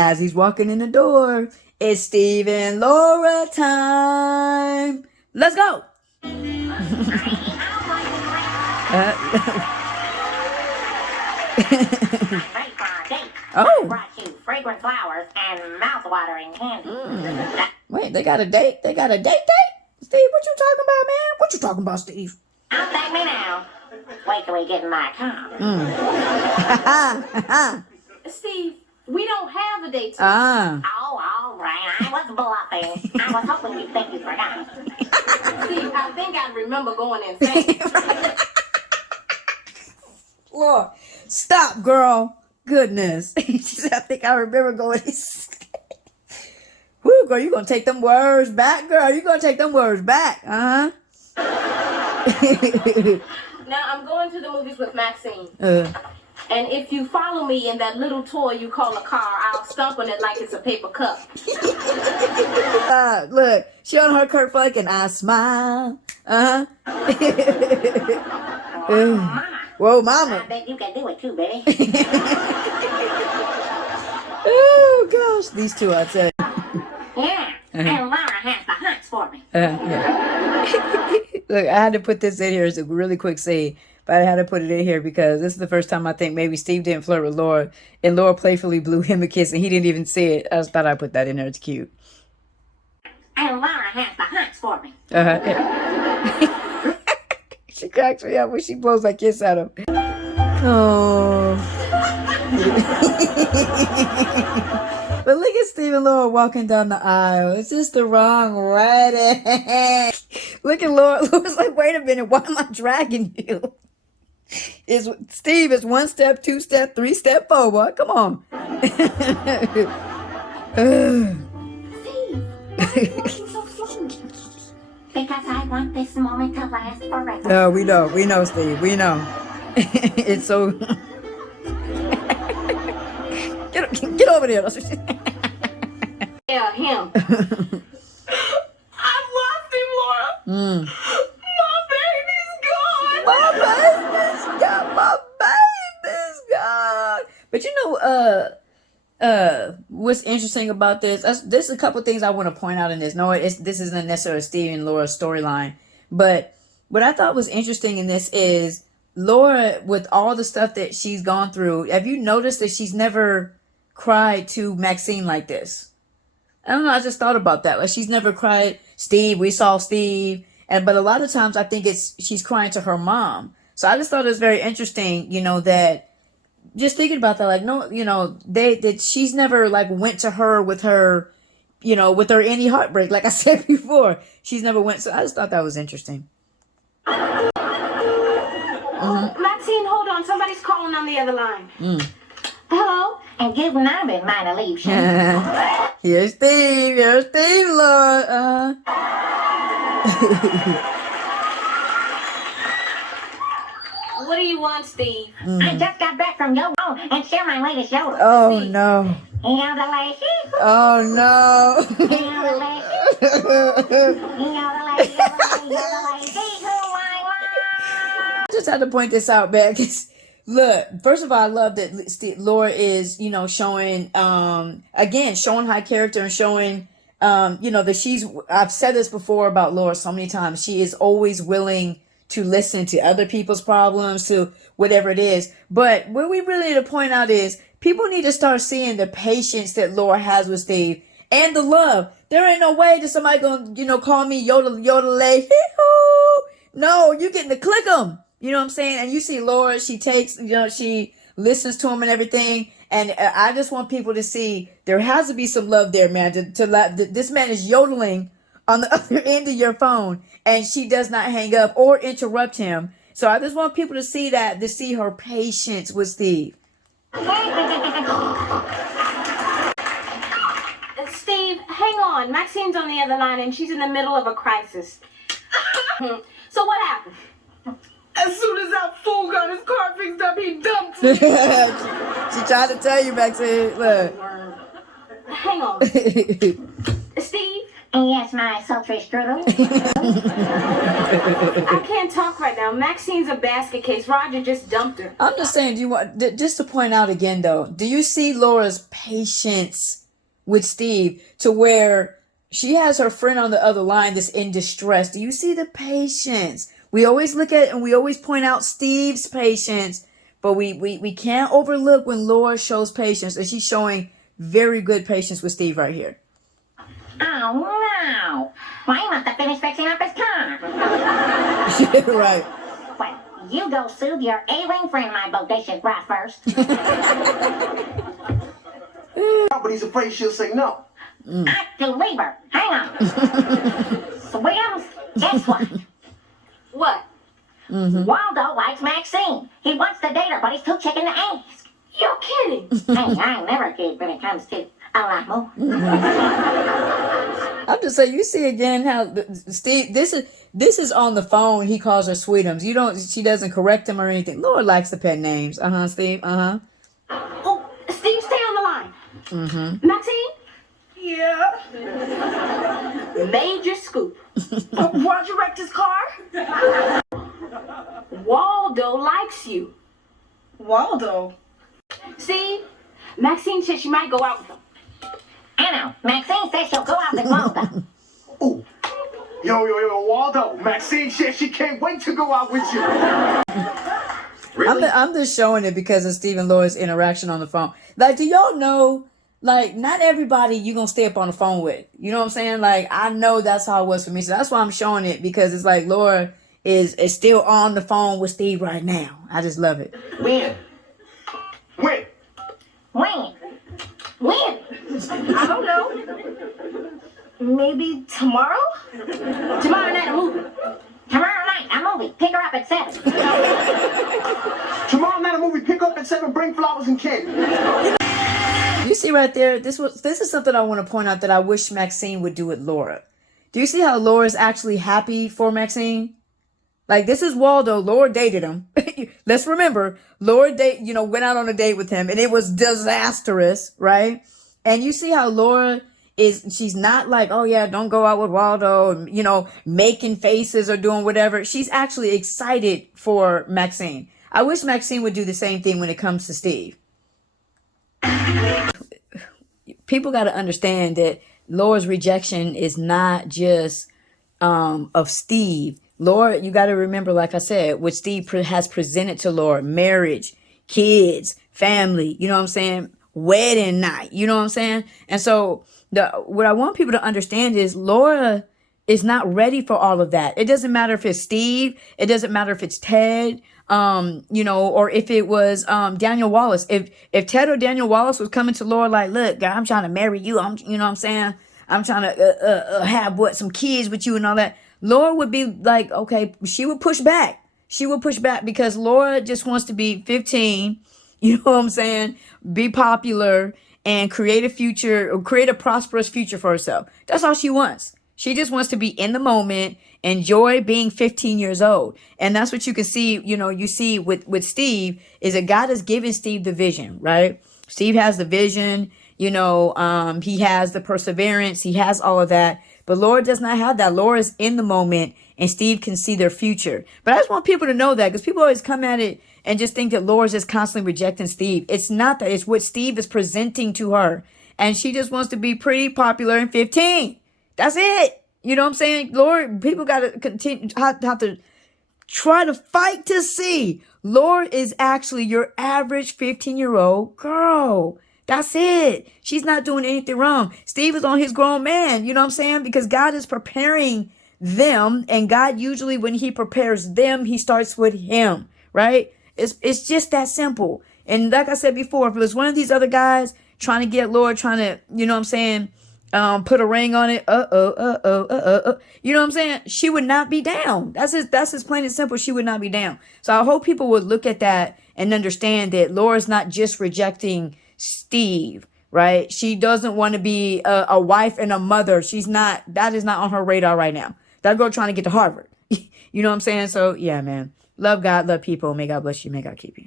As he's walking in the door, it's Steve and Laura time. Let's go. Oh. I brought you fragrant flowers and mouth-watering candy. Wait, they got a date? They got a date? Steve, what you talking about, man? What you talking about, Steve? Don't thank me now. Wait till we get in my car. Steve, we don't have a date tonight. Oh, all right. I was bluffing. I was hoping you'd think you forgot. Steve, I think I remember going insane. Lord, stop, girl. Goodness. She said, I think I remember going insane. Woo, girl, you gonna take them words back, girl. You gonna take them words back, Now I'm going to the movies with Maxine. And if you follow me in that little toy you call a car, I'll stomp on it like it's a paper cup. Look, she on her Kurt Frank and I smile. Whoa, mama. I bet you can do it too, baby. Oh, gosh. These two, I'd say. Yeah, and Laura has the hots for me. Look, I had to put this in here. It's a really quick scene. But I had to put it in here because this is the first time I think maybe Steve didn't flirt with Laura. And Laura playfully blew him a kiss and he didn't even see it. I just thought I'd put that in there. It's cute. And Laura has the hots for me. She cracks me up when she blows that kiss at him. Oh. But look at Steve and Laura walking down the aisle. It's just the wrong wedding. Look at Laura. Laura's like, wait a minute. Why am I dragging you? Steve is 1 step, 2 step, 3 step forward. Come on. Steve, why are you walking so slowly? Because I want this moment to last forever. No, we know, Steve. We know. It's so... Get over there. Yeah, him. I've lost him, Laura. My baby's gone. My baby's gone. But you know, what's interesting about this? There's a couple things I want to point out in this. No, this isn't necessarily Steve and Laura's storyline, but what I thought was interesting in this is Laura, with all the stuff that she's gone through. Have you noticed that she's never cried to Maxine like this? I don't know. I just thought about that. Like, she's never cried. Steve, we saw Steve, but a lot of times I think she's crying to her mom. So I just thought it was very interesting, that just thinking about that, like, no, that she's never like went to her with her, with her any heartbreak. Like I said before, she's never went. So I just thought that was interesting. Maxine, hold on. Somebody's calling on the other line. Hello? And give Narbin mine a leave. Here's Steve, Lord. What do you want, Steve? I just got back from Yo and share my latest yodel. Oh, no. Oh, no. Just had to point this out, man. Look, first of all, I love that Laura is, showing, again, showing high character and showing, that I've said this before about Laura so many times. She is always willing to listen to other people's problems, to whatever it is. But what we really need to point out is people need to start seeing the patience that Laura has with Steve and the love. There ain't no way that somebody gonna, call me yodelay. No, you getting to click them. You know what I'm saying? And you see Laura, she takes, she listens to him and everything. And I just want people to see there has to be some love there, man. This man is yodeling on the other end of your phone and she does not hang up or interrupt him. So I just want people to see that, to see her patience with Steve. Steve, hang on. Maxine's on the other line and she's in the middle of a crisis. So what happened? As soon as that fool got his car fixed up, he dumped me. She tried to tell you, Maxine. Look. Hang on. Steve, Yes, my sultry strudel. I can't talk right now. Maxine's a basket case. Roger just dumped her. I'm just saying, do you want just to point out again though, do you see Laura's patience with Steve to where she has her friend on the other line that's in distress? Do you see the patience? We always look at and we always point out Steve's patience, but we can't overlook when Laura shows patience, and she's showing very good patience with Steve right here. Oh, no. Well, he must have finished fixing up his car. Right. Well, you go soothe your ailing friend, my bodacious brat, first. But he's afraid she'll say no. I to leave her. Hang on. Sweetums, guess what? What? Waldo likes Maxine. He wants to date her, but he's too chicken to ask. You're kidding. Hey, I never kid when it comes to a lot more. I'm just saying, you see again how Steve, this is on the phone. He calls her Sweetums. She doesn't correct him or anything. Lord likes the pet names. Steve. Oh, Steve, stay on the line. Maxine? Yeah. Major scoop. Roger wrecked his car? Waldo likes you. Waldo? Steve, Maxine said she might go out with him. I know. Maxine says she'll go out with Waldo. Ooh. Yo, Waldo. Maxine said she can't wait to go out with you. Really? I'm just showing it because of Steve and Laura's interaction on the phone. Like, do y'all know, like, not everybody you gonna stay up on the phone with. You know what I'm saying? Like, I know that's how it was for me. So that's why I'm showing it, because it's like Laura is still on the phone with Steve right now. I just love it. When? When? When? When? I don't know. Maybe tomorrow? Tomorrow night, a movie. Tomorrow night, a movie. Pick her up at 7. Tomorrow night a movie, pick up at 7, bring flowers and candy. You see right there, this is something I want to point out that I wish Maxine would do with Laura. Do you see how Laura's actually happy for Maxine? Like, this is Waldo. Laura dated him. Let's remember, Laura went out on a date with him, and it was disastrous, right? And you see how Laura she's not like, oh yeah, don't go out with Waldo, and, making faces or doing whatever. She's actually excited for Maxine. I wish Maxine would do the same thing when it comes to Steve. People got to understand that Laura's rejection is not just of Steve. Laura, you got to remember, like I said, what Steve has presented to Laura: marriage, kids, family, you know what I'm saying? Wedding night, you know what I'm saying? And so what I want people to understand is Laura is not ready for all of that. It doesn't matter if it's Steve. It doesn't matter if it's Ted, or if it was Daniel Wallace. If Ted or Daniel Wallace was coming to Laura like, look, God, I'm trying to marry you. You know what I'm saying? I'm trying to have some kids with you and all that. Laura would be like, okay, she would push back. She would push back because Laura just wants to be 15, you know what I'm saying? Be popular and create a future, or create a prosperous future for herself. That's all she wants. She just wants to be in the moment, enjoy being 15 years old. And that's what you can see, you see with Steve, is that God has given Steve the vision, right? Steve has the vision, he has the perseverance, he has all of that. But Laura does not have that. Laura is in the moment, and Steve can see their future. But I just want people to know that, because people always come at it and just think that Laura's just constantly rejecting Steve. It's not that. It's what Steve is presenting to her. And she just wants to be pretty popular in 15. That's it. You know what I'm saying? Laura, people got to continue, have to try to fight to see. Laura is actually your average 15-year-old girl. That's it. She's not doing anything wrong. Steve is on his grown man. You know what I'm saying? Because God is preparing them. And God usually, when he prepares them, he starts with him. Right? It's just that simple. And like I said before, if it was one of these other guys trying to get Laura, trying to, you know what I'm saying, put a ring on it. You know what I'm saying? She would not be down. That's as plain and simple. She would not be down. So I hope people would look at that and understand that Laura's not just rejecting Steve, right? She doesn't want to be a wife and a mother. That is not on her radar right now. That girl trying to get to Harvard. You know what I'm saying? So yeah, man. Love God, love people. May God bless you. May God keep you.